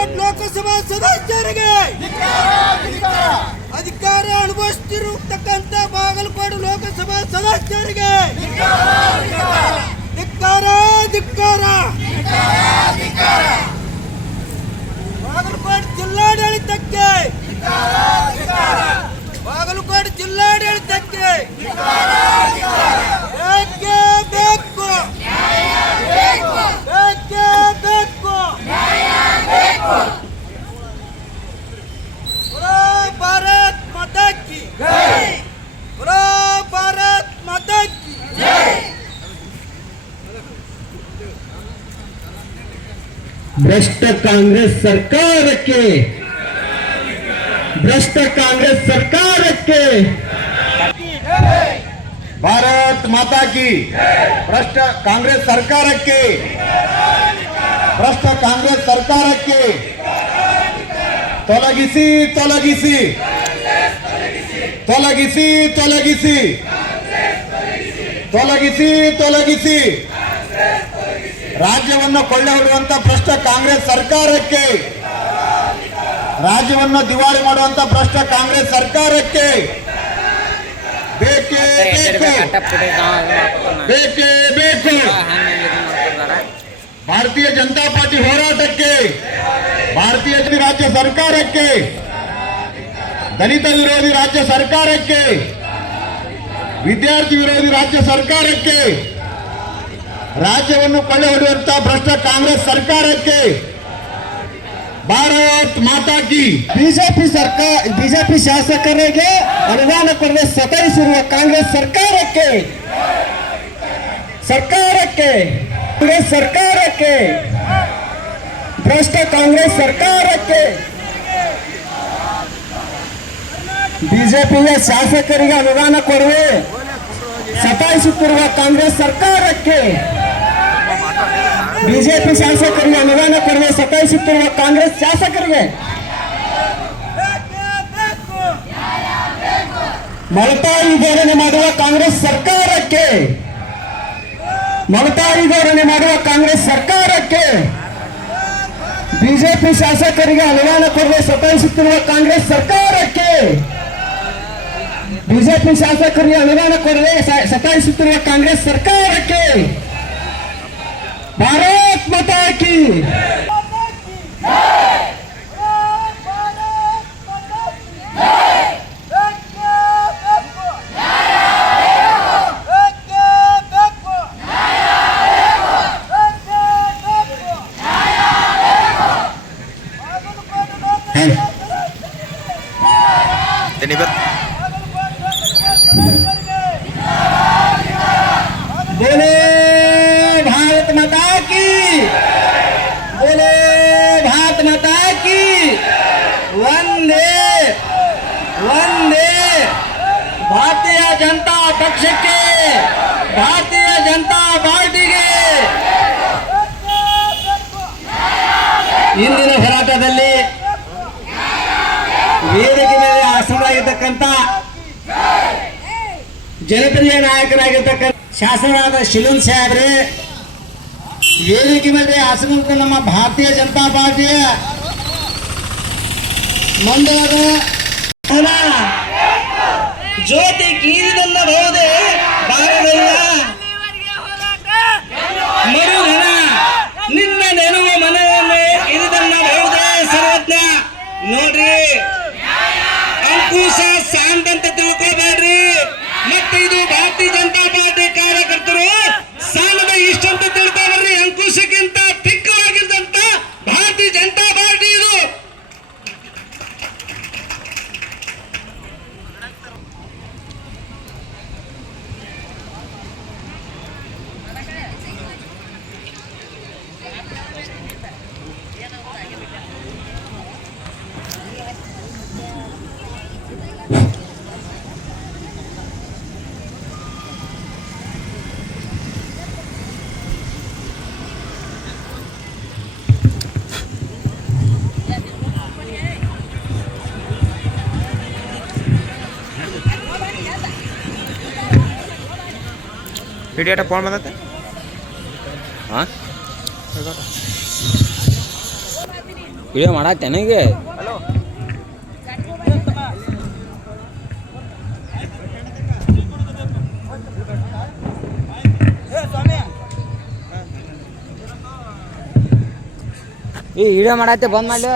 ಬಾಗಲಕೋಟೆ ಲೋಕಸಭಾ ಸದಸ್ಯರಿಗೆ ಅಧಿಕಾರ ಅನುಭವಿಸುತ್ತಿರತಕ್ಕಂಥ ಬಾಗಲಕೋಟೆ ಲೋಕಸಭಾ ಸದಸ್ಯರಿಗೆ ಧಿಕ್ಕಾರ ಧಿಕ್ಕಾರ. ಬಾಗಲಕೋಟೆ ಜಿಲ್ಲಾಡಳಿತಕ್ಕೆ ಬಾಗಲಕೋಟೆ ಜಿಲ್ಲಾಡಳಿತಕ್ಕೆ ಬೇಕೇ ಬೇಕು ಬೇಕೇ ಬೇಕು. बोलो भारत माता की जय. बोलो भारत माता की जय. ಭ್ರಷ್ಟ ಕಾಂಗ್ರೆಸ್ ಸರ್ಕಾರಕ್ಕೆ ಭ್ರಷ್ಟ ಕಾಂಗ್ರೆಸ್ ಸರ್ಕಾರಕ್ಕೆ ಭಾರತ್ ಮಾತಾ ಕಿ ಭ್ರಷ್ಟ ಕಾಂಗ್ರೆಸ್ ಸರ್ಕಾರಕ್ಕೆ ಭ್ರಷ್ಟ ಕಾಂಗ್ರೆಸ್ ಸರ್ಕಾರಕ್ಕೆ ತೊಲಗಿಸಿ ತೊಲಗಿಸಿ ತೊಲಗಿಸಿ ತೊಲಗಿಸಿ ತೊಲಗಿಸಿ ತೊಲಗಿಸಿ ರಾಜ್ಯವನ್ನು ಕೊಳ್ಳೆ ಹೊಡೆಯುವಂತ ಭ್ರಷ್ಟ ಕಾಂಗ್ರೆಸ್ ಸರ್ಕಾರಕ್ಕೆ ರಾಜ್ಯವನ್ನು ದಿವಾಳಿ ಮಾಡುವಂತ ಭ್ರಷ್ಟ ಕಾಂಗ್ರೆಸ್ ಸರ್ಕಾರಕ್ಕೆ ಬೇಕೇ ಬೇಕು ಬೇಕೇ ಬೇಕು. ಭಾರತೀಯ ಜನತಾ ಪಾರ್ಟಿ ಹೋರಾಟಕ್ಕೆ ಭಾರತೀಯ ರಾಜ್ಯ ಸರ್ಕಾರಕ್ಕೆ ದಲಿತ ವಿರೋಧಿ ರಾಜ್ಯ ಸರ್ಕಾರಕ್ಕೆ ವಿದ್ಯಾರ್ಥಿ ವಿರೋಧಿ ರಾಜ್ಯ ಸರ್ಕಾರಕ್ಕೆ ರಾಜ್ಯವನ್ನು ಕೊಳ್ಳೆ ಹೊಡೆಯುವಂತಹ ಭ್ರಷ್ಟ ಕಾಂಗ್ರೆಸ್ ಸರ್ಕಾರಕ್ಕೆ ಭಾರತ್ ಮಾತಾ ಕಿ. ಬಿಜೆಪಿ ಸರ್ಕಾರ ಬಿಜೆಪಿ ಶಾಸಕರಿಗೆ ಅನುದಾನ ಕೊಡದೆ ಸತಾಯಿಸಿರುವ ಕಾಂಗ್ರೆಸ್ ಸರ್ಕಾರಕ್ಕೆ ಸರ್ಕಾರಕ್ಕೆ ಕಾಂಗ್ರೆಸ್ ಸರ್ಕಾರಕ್ಕೆ ಭ್ರಷ್ಟ ಕಾಂಗ್ರೆಸ್ ಸರ್ಕಾರಕ್ಕೆ ಬಿಜೆಪಿಯ ಶಾಸಕರಿಗೆ ಅನುದಾನ ಕೊಡದೆ ಸತಾಯಿಸುತ್ತಿರುವ ಕಾಂಗ್ರೆಸ್ ಸರ್ಕಾರಕ್ಕೆ ಬಿಜೆಪಿ ಶಾಸಕರಿಗೆ ಅನುದಾನ ಕೊಡದೆ ಸತಾಯಿಸುತ್ತಿರುವ ಕಾಂಗ್ರೆಸ್ ಶಾಸಕರಿಗೆ ಮಲತಾಯಿ ಧೋರಣೆ ಮಾಡುವ ಕಾಂಗ್ರೆಸ್ ಸರ್ಕಾರಕ್ಕೆ ಮಲತಾಯಿ ಧೋರಣೆ ಮಾಡುವ ಕಾಂಗ್ರೆಸ್ ಸರ್ಕಾರಕ್ಕೆ ಬಿಜೆಪಿ ಶಾಸಕರಿಗೆ ಅನುದಾನ ಕೊಡದೆ ಸತಾಯಿಸುತ್ತಿರುವ ಕಾಂಗ್ರೆಸ್ ಸರ್ಕಾರಕ್ಕೆ ಬಿಜೆಪಿ ಶಾಸಕರಿಗೆ ಅನುದಾನ ಕೊಡದೆ ಸತಾಯಿಸುತ್ತಿರುವ ಕಾಂಗ್ರೆಸ್ ಸರ್ಕಾರಕ್ಕೆ ಭಾರತ್ ಮಾತಾ ಕಿ. बोले भारत माता की बोले भारत माता की वंदे वंदे. ಭಾರತೀಯ ಜನತಾ ಪಕ್ಷಕ್ಕೆ ಭಾರತೀಯ ಜನತಾ ಪಾರ್ಟಿಗೆ ಇಂದಿನ ಹೋರಾಟದಲ್ಲಿ ವೇದಿಕೆ ಮೇಲೆ ಆಸೀನರಾಗಿರ್ತಕ್ಕಂಥ ಜನಪ್ರಿಯ ನಾಯಕರಾಗಿರ್ತಕ್ಕಂಥ ಶಾಸಕರಾದ ಶಿಲೂನ್ ಸಾಹೇಬ್ರೆ, ವೇದಿಕೆ ಮೇಲೆ ಆಸೀನ ನಮ್ಮ ಭಾರತೀಯ ಜನತಾ ಪಾರ್ಟಿಯ ಮಂಡಲದ ಜ್ಯೋತಿ ಕೀರಿದಲ್ಲಬಹುದೇ ಬಾರದಲ್ಲ ಮರುಘನ ನಿನ್ನ ನೆನವ ಮನೆಯನ್ನೇ ಇರಿದಲ್ಲಬಹುದೇ ಸರ್ವಜ್ಞ. ನೋಡ್ರಿ, ಅಂಕುಶ ಶಾಂತ ಅಂತ ತಿಳ್ಕೊಬೇಡ್ರಿ. ಮತ್ತೆ ಇದು ಭಾರತೀಯ ಜನತಾ ಪಾರ್ಟಿ ಕಾರ್ಯಕರ್ತರು ಸಾಲದ ಇಷ್ಟಂತ ತಿಳ್ಕೊಬೇಡ್ರಿ. ಅಂಕುಶಕ್ಕಿಂತ ತಿಕ್ಕವಾಗಿದ್ದಂತ ಭಾರತೀಯ ಜನತಾ ಪಾರ್ಟಿ ಇದು. ভিডিওটা ফোন বানাতে হ্যাঁ ವಿಡಿಯೋ ಮಾಡತ್ತೆ ನನಗೆ ಈ ವಿಡಿಯೋ ಮಾಡತ್ತೆ ಬಂದ್ ಮಾಡ್ಲಿ